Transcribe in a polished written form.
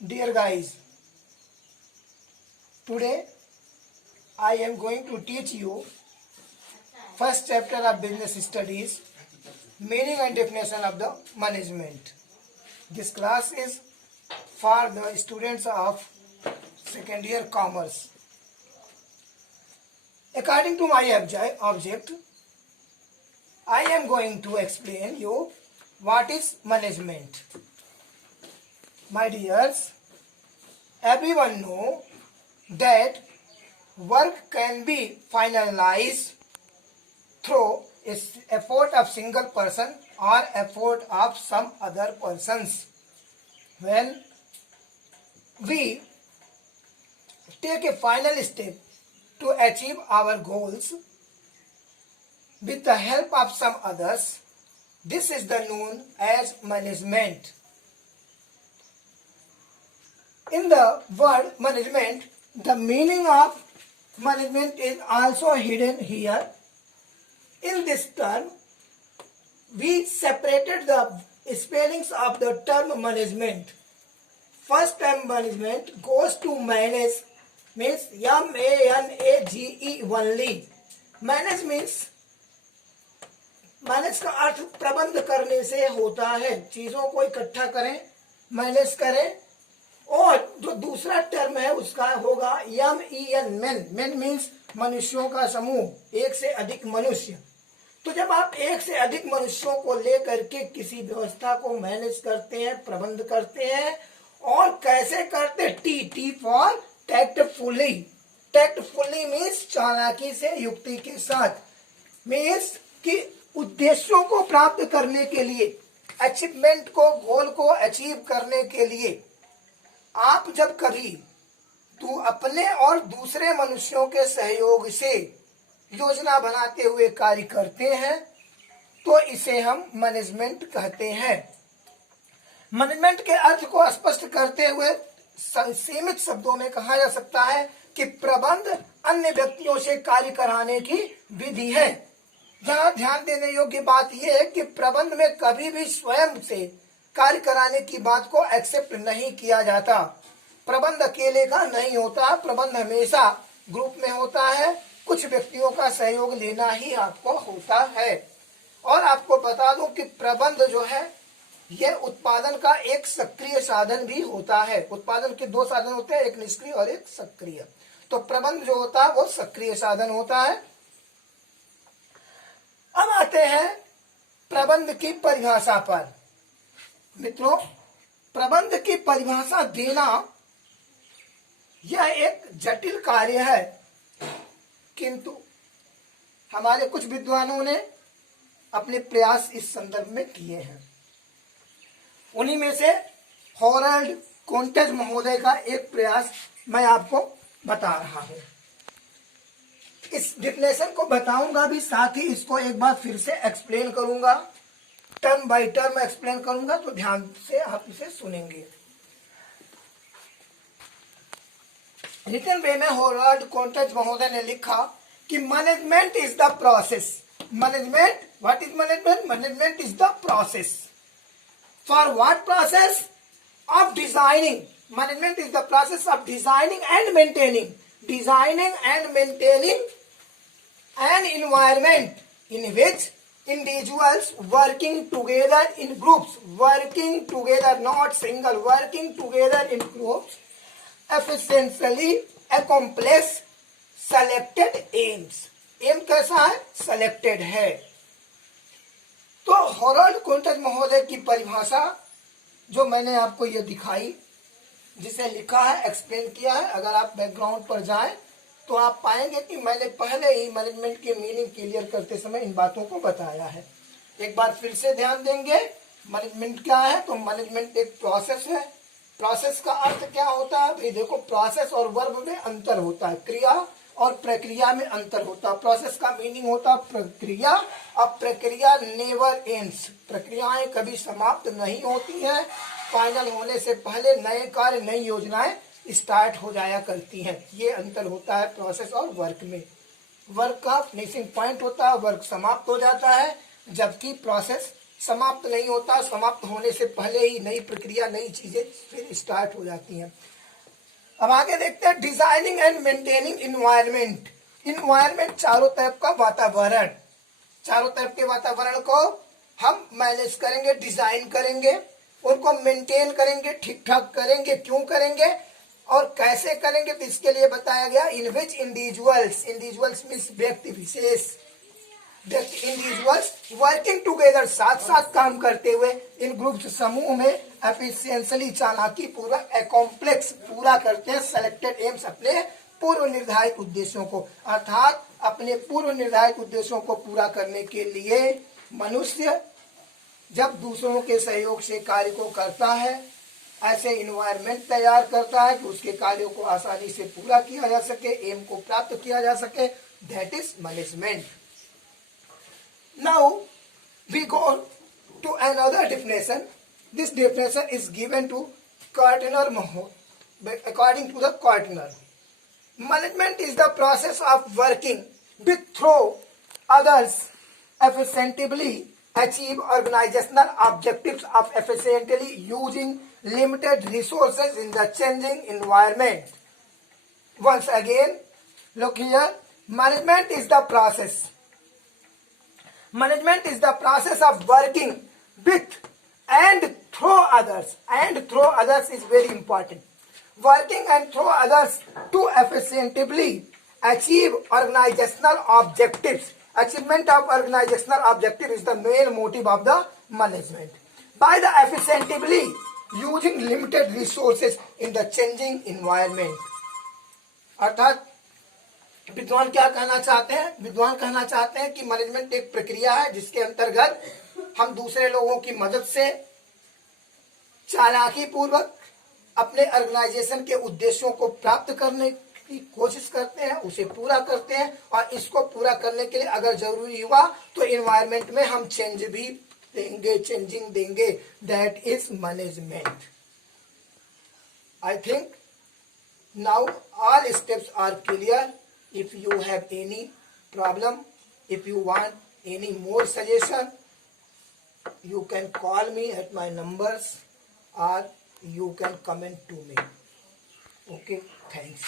Dear guys, today I am going to teach you first chapter of business studies, meaning and definition of the management. This class is for the students of second year commerce. According to my object, I am going to explain you what is management. My dears, everyone know that work can be finalized through effort of single person or effort of some other persons. When we take a final step to achieve our goals with the help of some others, this is the known as management. In the word management, the meaning of management is also hidden here. In this term, we separated the spellings of the term management. First term management goes to manage, means M-A-N-A-G-E only. Manage means manage का अर्थ प्रबंध करने से होता है, चीजों को इकट्ठा करें, मैनेज करें. और जो दूसरा टर्म है उसका होगा MEN, मेन मीन्स मनुष्यों का समूह, एक से अधिक मनुष्य. तो जब आप एक से अधिक मनुष्यों को लेकर के किसी व्यवस्था को मैनेज करते हैं, प्रबंध करते हैं, और कैसे करते, T for tactfully. Tactfully means चालाकी से, युक्ति के साथ, मीन्स कि उद्देश्यों को प्राप्त करने के लिए, अचीवमेंट को, गोल को अचीव करने के लिए आप जब कभी तो अपने और दूसरे मनुष्यों के सहयोग से योजना बनाते हुए कार्य करते हैं, तो इसे हम मैनेजमेंट कहते हैं. मैनेजमेंट के अर्थ को स्पष्ट करते हुए सीमित शब्दों में कहा जा सकता है कि प्रबंध अन्य व्यक्तियों से कार्य कराने की विधि है. जहाँ ध्यान देने योग्य बात यह है कि प्रबंध में कभी भी स्वयं से कार्य कराने की बात को एक्सेप्ट नहीं किया जाता. प्रबंध अकेले का नहीं होता, प्रबंध हमेशा ग्रुप में होता है, कुछ व्यक्तियों का सहयोग लेना ही आपको होता है. और आपको बता दूं कि प्रबंध जो है यह उत्पादन का एक सक्रिय साधन भी होता है. उत्पादन के दो साधन होते हैं, एक निष्क्रिय और एक सक्रिय. तो प्रबंध जो होता है वो सक्रिय साधन होता है. अब आते हैं प्रबंध की परिभाषा पर. मित्रों, प्रबंध की परिभाषा देना यह एक जटिल कार्य है, किंतु हमारे कुछ विद्वानों ने अपने प्रयास इस संदर्भ में किए हैं. उन्हीं में से हॉरल्ड कॉन्टेज महोदय का एक प्रयास मैं आपको बता रहा हूं. इस डिफिनेशन को बताऊंगा भी, साथ ही इसको एक बार फिर से एक्सप्लेन करूंगा, टर्म बाय टर्म एक्सप्लेन करूंगा, तो ध्यान से आप इसे सुनेंगे. रिटन वे में हॉरल्ड कॉन्टेज महोदय ने लिखा कि management is the process. Management, what is management? Management is the process. For what process? Of designing. Management is the process of designing and maintaining. Designing and maintaining an environment in which individuals working together in groups, working together, not single, working together in groups, efficiently accomplish selected aims. Aim कैसा है? selected है. तो हॉरल्ड कॉन्टेज महोदय की परिभाषा जो मैंने आपको ये दिखाई, जिसे लिखा है, एक्सप्लेन किया है, अगर आप बैकग्राउंड पर जाएं तो आप पाएंगे कि मैंने पहले ही मैनेजमेंट की मीनिंग क्लियर करते समय इन बातों को बताया है. एक बार फिर से ध्यान देंगे, मैनेजमेंट क्या है? तो मैनेजमेंट एक प्रोसेस है. प्रोसेस का अर्थ क्या होता है? भाई देखो, प्रोसेस और वर्ब में अंतर होता है, क्रिया और प्रक्रिया में अंतर होता है. प्रोसेस का मीनिंग होता है प्रक्रिया, और प्रक्रिया नेवर एंड्स. प्रक्रियाएं कभी समाप्त नहीं होती हैं. फाइनल होने से पहले नए कार्य, नई योजनाएं स्टार्ट हो जाया करती हैं. ये अंतर होता है प्रोसेस और वर्क में. वर्क का फिनिशिंग पॉइंट होता है, वर्क समाप्त हो जाता है, जबकि प्रोसेस समाप्त नहीं होता, समाप्त होने से पहले ही नई प्रक्रिया, नई चीजें फिर स्टार्ट हो जाती हैं। अब आगे देखते हैं designing and maintaining environment. Environment चारों तरफ का वातावरण, चारों तरफ के वातावरण को हम मैनेज करेंगे, डिजाइन करेंगे, उनको मेंटेन करेंगे, ठीक ठाक करेंगे। क्यों करेंगे और कैसे करेंगे, तो इसके लिए बताया गया इन विच इंडिविजुअल्स, इंडिविजुअल्स मीन्स व्यक्ति विशेष, इंडिविजुअल्स वर्किंग टुगेदर, साथ साथ काम करते हुए, इन ग्रुप्स समूह में एफिशिएंटली चालाकी पूर्वक अकॉम्प्लेक्स पूरा करते हैं सेलेक्टेड एम्स, अपने पूर्व निर्धारित उद्देश्यों को। अर्थात अपने पूर्व निर्धारित उद्देश्यों को पूरा करने के लिए मनुष्य जब दूसरों के सहयोग से कार्य को करता है, ऐसे इन्वायरमेंट तैयार करता है कि उसके कार्यों को आसानी से पूरा किया जा सके, एम को प्राप्त किया जा सके, that is management. Now we go to another definition. This definition is given to Cartner, according to the Gartner. Management is the process of working with through others efficiently achieve organizational objectives of efficiently using limited resources in the changing environment. Once again, look here. Management is the process. Management is the process of working with and through others. And through others is very important. Working and through others to efficiently achieve organizational objectives. Achievement of organizational objective is the main motive of the management. By the efficiently using limited resources in the changing environment. अर्थात विद्वान क्या कहना चाहते हैं? विद्वान कहना चाहते हैं कि मैनेजमेंट एक प्रक्रिया है जिसके अंतर्गत हम दूसरे लोगों की मदद से चालाकी पूर्वक अपने ऑर्गेनाइजेशन के उद्देश्यों को प्राप्त करने की कोशिश करते हैं, उसे पूरा करते हैं, और इसको पूरा करने के लिए अगर जरूरी हुआ तो एनवायरनमेंट में हम चेंज भी देंगे, चेंजिंग देंगे। That is management. I think now all steps are clear. If you have any problem, if you want any more suggestion, you can call me at my numbers or you can comment to me. Okay, thanks.